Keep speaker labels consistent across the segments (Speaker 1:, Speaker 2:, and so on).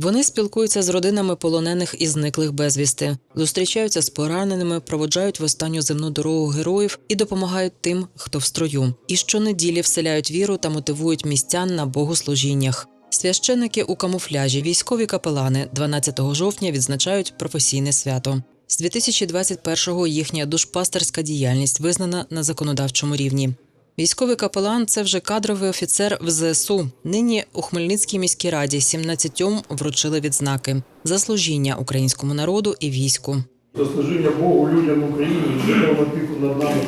Speaker 1: Вони спілкуються з родинами полонених і зниклих безвісти, зустрічаються з пораненими, проводжають в останню земну дорогу героїв і допомагають тим, хто в строю. І щонеділі вселяють віру та мотивують містян на богослужіннях. Священники у камуфляжі, військові капелани 12 жовтня відзначають професійне свято. З 2021-го їхня душпастерська діяльність визнана на законодавчому рівні. Військовий капелан це вже кадровий офіцер в ЗСУ. Нині у Хмельницькій міській раді 17 вручили відзнаки за служіння українському народу і війську.
Speaker 2: За служіння Богу, людям України, Богом опіку над нами.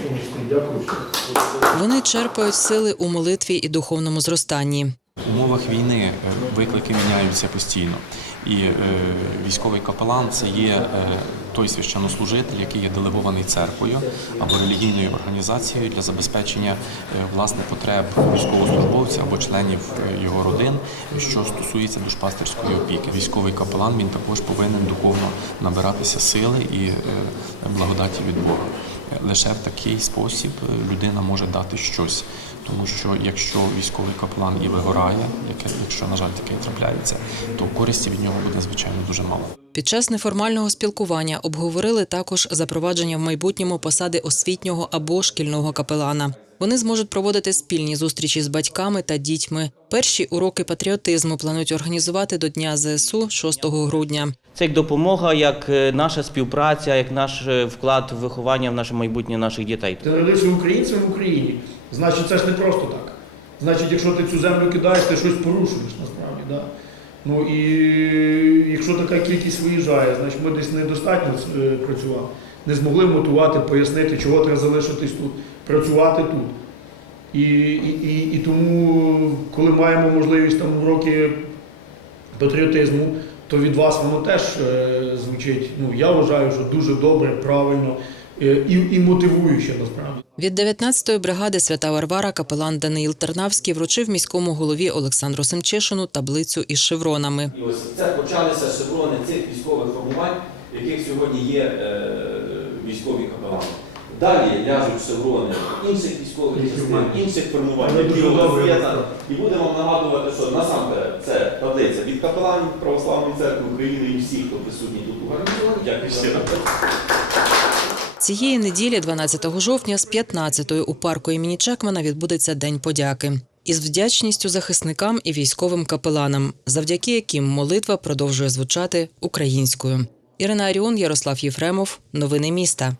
Speaker 2: Дякую.
Speaker 1: Вони черпають сили у молитві і духовному зростанні.
Speaker 3: В умовах війни е, виклики міняються постійно. І е, військовий капелан це є е, той священнослужитель, який є делегований церквою або релігійною організацією для забезпечення е, власне потреб військовослужбовця або членів е, його родин, що стосується душпастерської опіки. Військовий капелан він також повинен духовно набиратися сили і е, благодаті від Бога. Лише в такий спосіб е, людина може дати щось, тому що якщо військовий капелан і вигорає, яке якщо на жаль таке трапляється, то користі від нього буде звичайно дуже мало.
Speaker 1: Під час неформального спілкування обговорили також запровадження в майбутньому посади освітнього або шкільного капелана. Вони зможуть проводити спільні зустрічі з батьками та дітьми. Перші уроки патріотизму планують організувати до Дня ЗСУ 6 грудня.
Speaker 4: Це як допомога, як е, наша співпраця, як наш е, вклад в виховання в наше майбутнє наших дітей.
Speaker 2: Ти родився українцем в Україні, значить це ж не просто так. Значить, якщо ти цю землю кидаєш, ти щось порушуєш насправді. Да? Ну і якщо така кількість виїжджає, значить ми десь недостатньо е, працювали. Не змогли мотивувати, пояснити, чого треба залишитись тут, працювати тут. І, і, і, тому, коли маємо можливість там уроки патріотизму, то від вас воно теж е, звучить. Ну я вважаю, що дуже добре, правильно і, і мотивуюче насправді.
Speaker 1: Від 19-ї бригади Свята Варвара капелан Даниїл Тернавський вручив міському голові Олександру Семчишину таблицю із шевронами.
Speaker 5: І ось це почалися шеврони цих військових формувань, в яких сьогодні є е, військові капелани. Далі ляжуть шеврони інших військових частин, інших формувань, які у
Speaker 2: добре,
Speaker 5: є. І будемо вам нагадувати, що насамперед це таблиця від капеланів Православної церкви України і всіх, хто присутній тут у гарнізоні. Дякую.
Speaker 1: Цієї неділі, 12 жовтня, з 15-ї у парку імені Чекмана відбудеться День подяки. Із вдячністю захисникам і військовим капеланам, завдяки яким молитва продовжує звучати українською. Ірина Аріон, Ярослав Єфремов. Новини міста.